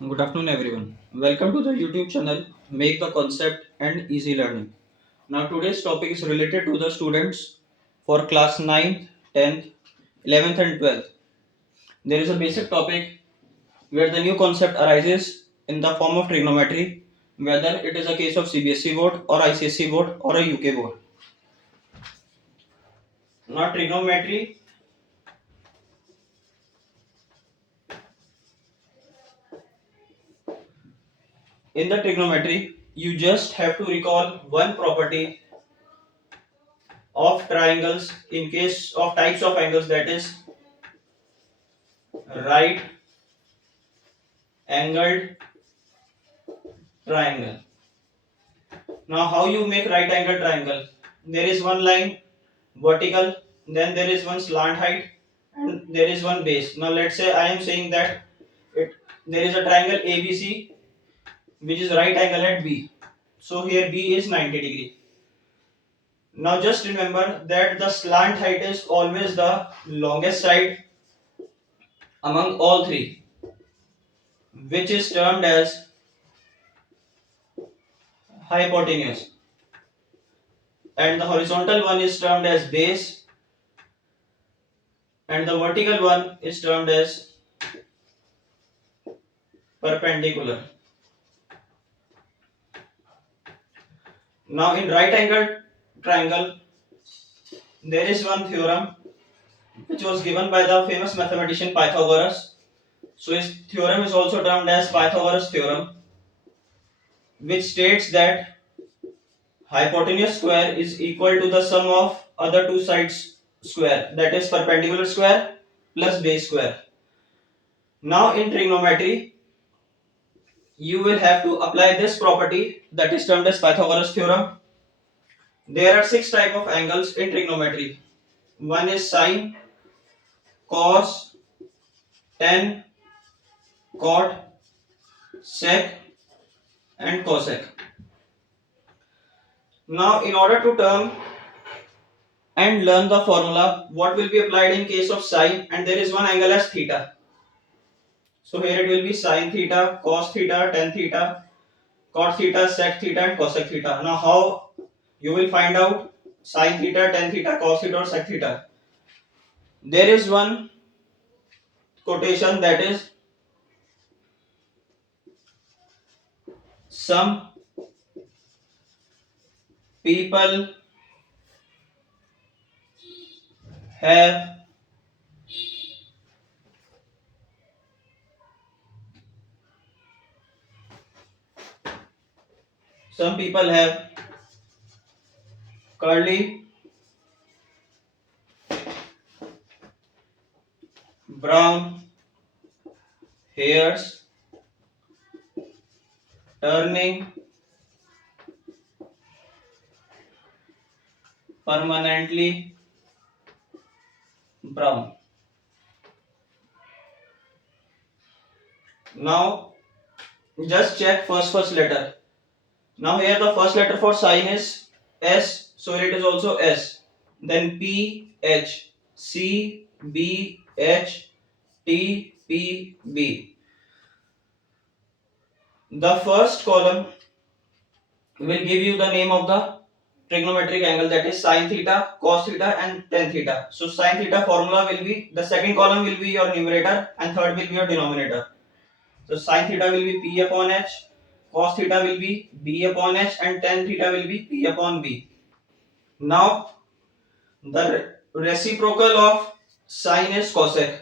Good afternoon, everyone. Welcome to the YouTube channel Make the Concept and Easy Learning. Now, today's topic is related to the students for class 9th, 10th, 11th, and 12th. There is a basic topic where the new concept arises in the form of trigonometry, whether it is a case of CBSE board or ICSE board or a UK board. Now, trigonometry in the trigonometry, you just have to recall one property of triangles in case of types of angles, that is right angled triangle. Now, how you make right angle triangle? There is one line vertical, then there is one slant height, and there is one base. Now, let's say I am saying that there is a triangle ABC which is right angle at B. So here B is 90 degree. Now, just remember that the slant height is always the longest side among all three, which is termed as hypotenuse, and the horizontal one is termed as base, and the vertical one is termed as perpendicular. Now in right angled triangle there is one theorem which was given by the famous mathematician Pythagoras. So his theorem is also termed as Pythagoras theorem, which states that hypotenuse square is equal to the sum of other two sides square, that is perpendicular square plus base square. Now in trigonometry you will have to apply this property that is termed as Pythagoras theorem. There are six type of angles in trigonometry. One is sine, cos, tan, cot, sec, and cosec. Now, in order to term and learn the formula, what will be applied in case of sine, and there is one angle as theta. So here it will be sine theta, cos theta, tan theta, cot theta, sec theta, and cosec theta. Now, how you will find out sine theta, tan theta, cos theta, or sec theta? There is one quotation that is some people have some people have curly brown hairs turning permanently brown. Now just check first letter. Now here the first letter for sign is S, so it is also S. Then P H C B H T P B. The first column will give you the name of the trigonometric angle, that is sine theta, cos theta, and tan theta. So sine theta formula will be, the second column will be your numerator and third will be your denominator. So sine theta will be P upon H, cos theta will be B upon H, and tan theta will be P upon B. Now the reciprocal of sine is cosec.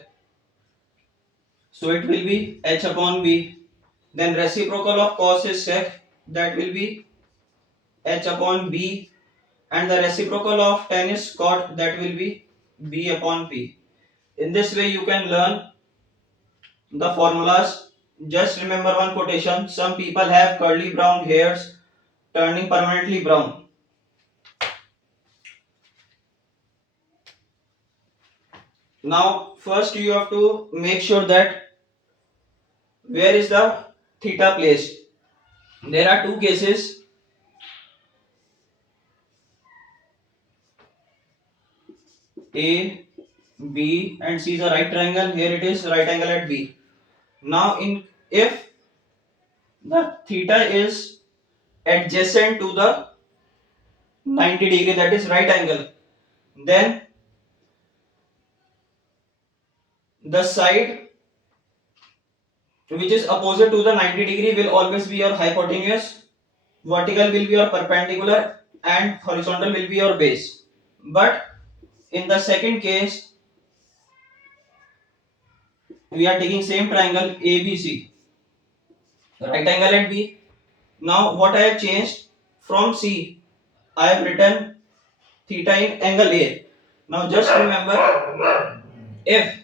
So it will be H upon B. Then reciprocal of cos is sec, that will be H upon B, and the reciprocal of tan is cot, that will be B upon P. In this way you can learn the formulas. Just remember one quotation: some people have curly brown hairs turning permanently brown. Now first you have to make sure that where is the theta placed. There are two cases. A, B and C is a right triangle. Here it is right angle at B. Now in if the theta is adjacent to the 90 degree, that is right angle, then the side which is opposite to the 90 degree will always be your hypotenuse, vertical will be your perpendicular, and horizontal will be your base. But in the second case, we are taking same triangle ABC, right angle at B. Now what I have changed, from C I have written theta in angle A. Now just remember, if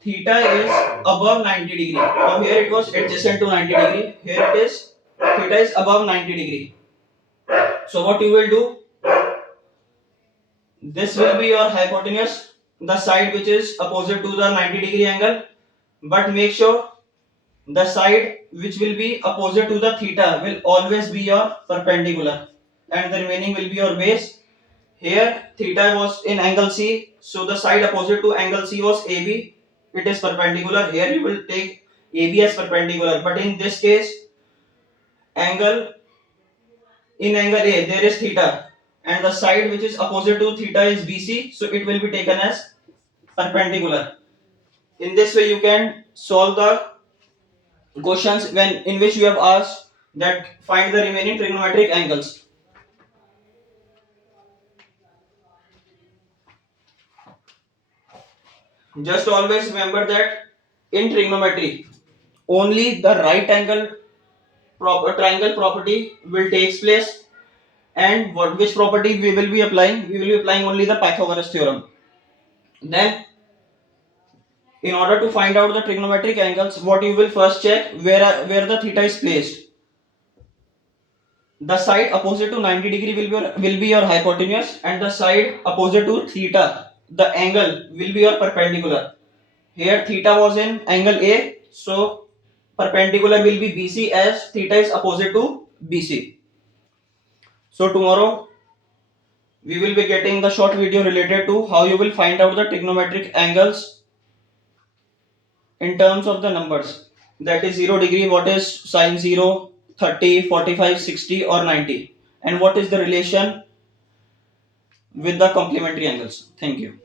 theta is above 90 degree, now here it was adjacent to 90 degree, here it is theta is above 90 degree. So what you will do, this will be your hypotenuse, the side which is opposite to the 90 degree angle, but make sure the side which will be opposite to the theta will always be your perpendicular, and the remaining will be your base. Here theta was in angle C, so the side opposite to angle C was AB. It is perpendicular. Here you will take AB as perpendicular, but in this case, angle in angle A there is theta, and the side which is opposite to theta is BC, so it will be taken as perpendicular. In this way, you can solve the questions when in which you have asked that find the remaining trigonometric angles. Just always remember that in trigonometry, only the right angle triangle property will take place, and which property we will be applying? We will be applying only the Pythagoras theorem. Then, in order to find out the trigonometric angles, what you will first check, where the theta is placed. The side opposite to 90 degree will be your hypotenuse, and the side opposite to theta, the angle will be your perpendicular. Here theta was in angle A, so perpendicular will be BC as theta is opposite to BC. So tomorrow we will be getting the short video related to how you will find out the trigonometric angles in terms of the numbers. That is 0 degree, what is sine 0, 30, 45, 60 or 90, and what is the relation with the complementary angles. Thank you.